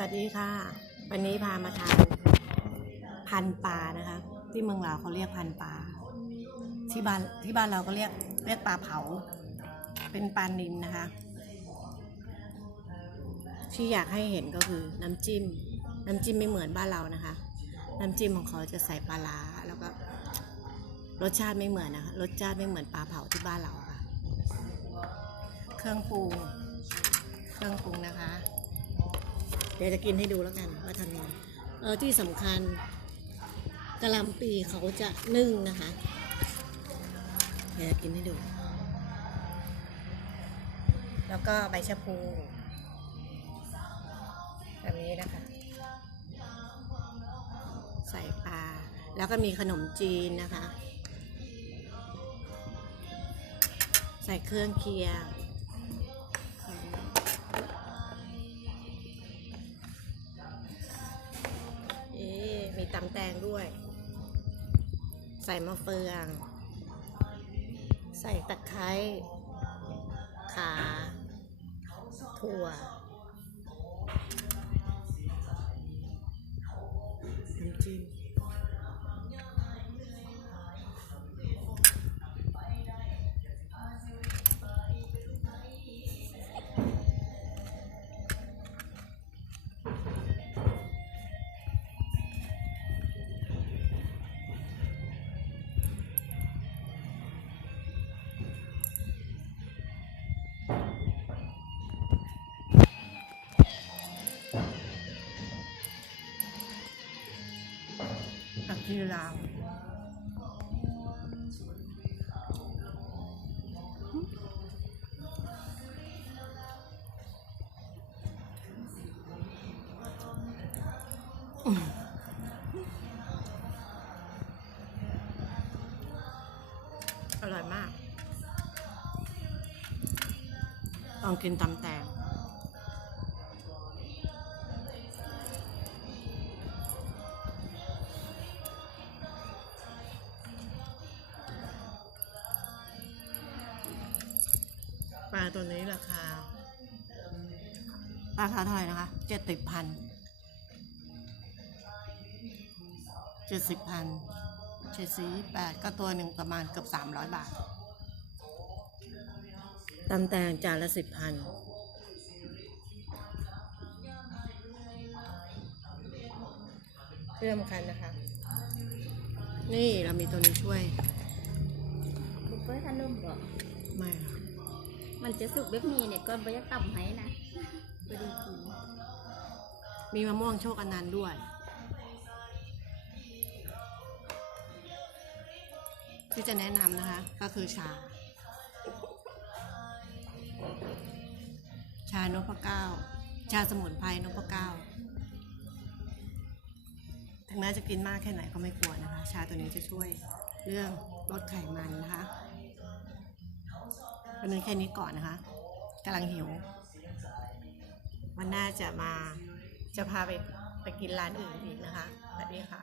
สวัสดีค่ะ วันนี้พามาทานพันปลานะคะ ที่เมืองลาวเขาเรียกพันปลาที่บ้านที่บ้านเราก็เรียกเรียกปลาเผา เป็นปลานินนะคะ ที่อยากให้เห็นก็คือน้ำจิ้ม น้ำจิ้มไม่เหมือนบ้านเรานะคะ น้ำจิ้มของเขาจะใส่ปลาร้าแล้วก็รสชาติไม่เหมือนนะคะรสชาติไม่เหมือนปลาเผาที่บ้านเราค่ะ เครื่องปรุง เดี๋ยวจะกินให้ดูแล้วกันว่าทำยังไงเออที่สำคัญกะหล่ำปีเขาจะนึ่งนะคะ เดี๋ยวกินให้ดู แล้วก็ใบชะพูแบบนี้นะคะ ใส่ปลา แล้วก็มีขนมจีนนะคะ ใส่เครื่องเคียง ตำแตงด้วย ใส่มะเฟือง ใส่ตะไคร้ขาถั่วน้ำจิ้ม ผักชีลาวอร่อยมาก ลองกินตำแตง ตัวนี้ราคา ราคาเท่าไหร่นะคะเจ็ดสิบพันเจ็ดสิบพันเจ็ดสี่แปดก็ตัวหนึ่งประมาณเกือบสามร้อยบาทตำแตงจานละสิบพันเรื่มคันนะคะ นี่เรามีตัวนี้ช่วยบุฟเฟ่ต์ขนมบ่ไม่ค่ะ มันจะสุกแบบนี้เนี่ยก็บ่จะต่ำให้นะพอดีกินมีมะม่วงโชคอนันต์ด้วย ที่จะแนะนำนะคะ ก็คือชา ชานพเก้า ชาสมุนไพรนพเก้าถึงแม้จะกินมากแค่ไหนก็ไม่กลัวนะคะ ชาตัวนี้จะช่วยเรื่องลดไขมันนะคะ วันนี้แค่นี้ก่อนนะคะกำลังหิว วันหน้าจะมาจะพาไปไปกินร้านอื่นอีกนะคะสวัสดีค่ะ